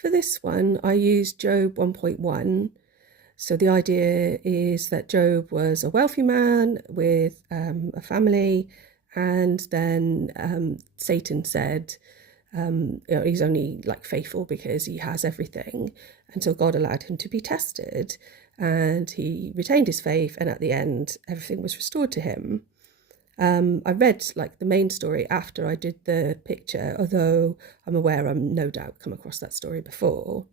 For this one, I used Job 1.1. So the idea is that Job was a wealthy man with a family, and then Satan said, he's only like faithful because he has everything, until God allowed him to be tested, and he retained his faith, and at the end, everything was restored to him. I read like the main story after I did the picture, although I'm aware I'm no doubt come across that story before.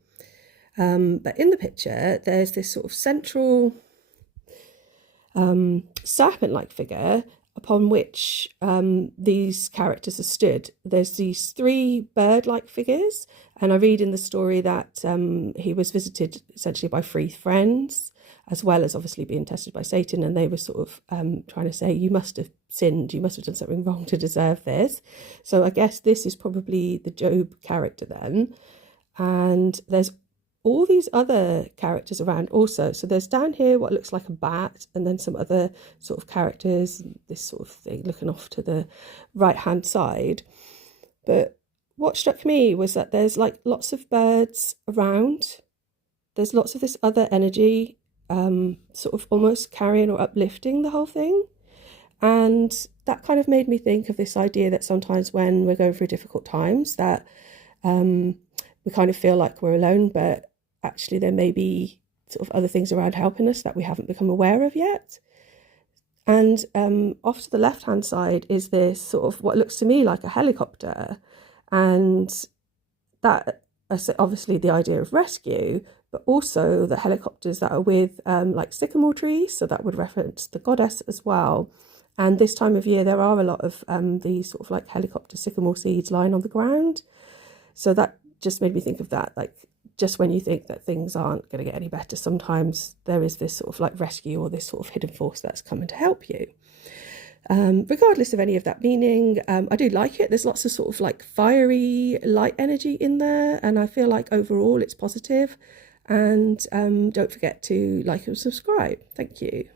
But in the picture, there's this sort of central serpent-like figure upon which these characters are stood. There's these three bird-like figures, and I read in the story that he was visited essentially by three friends, as well as obviously being tested by Satan, and they were sort of trying to say, you must have sinned, you must have done something wrong to deserve this. So I guess this is probably the Job character then. And there's all these other characters around also. So there's down here what looks like a bat, and then some other sort of characters, this sort of thing looking off to the right hand side. But what struck me was that there's like lots of birds around. There's lots of this other energy, sort of almost carrying or uplifting the whole thing. And that kind of made me think of this idea that sometimes when we're going through difficult times, that we kind of feel like we're alone, but actually there may be sort of other things around helping us that we haven't become aware of yet. And off to the left-hand side is this sort of what looks to me like a helicopter. And that is obviously the idea of rescue, but also the helicopters that are with like sycamore trees. So that would reference the goddess as well. And this time of year, there are a lot of these sort of like helicopter sycamore seeds lying on the ground. So that just made me think of that, like just when you think that things aren't going to get any better, sometimes there is this sort of like rescue or this sort of hidden force that's coming to help you. Regardless of any of that meaning, I do like it. There's lots of sort of like fiery light energy in there, and I feel like overall it's positive. And don't forget to like and subscribe. Thank you.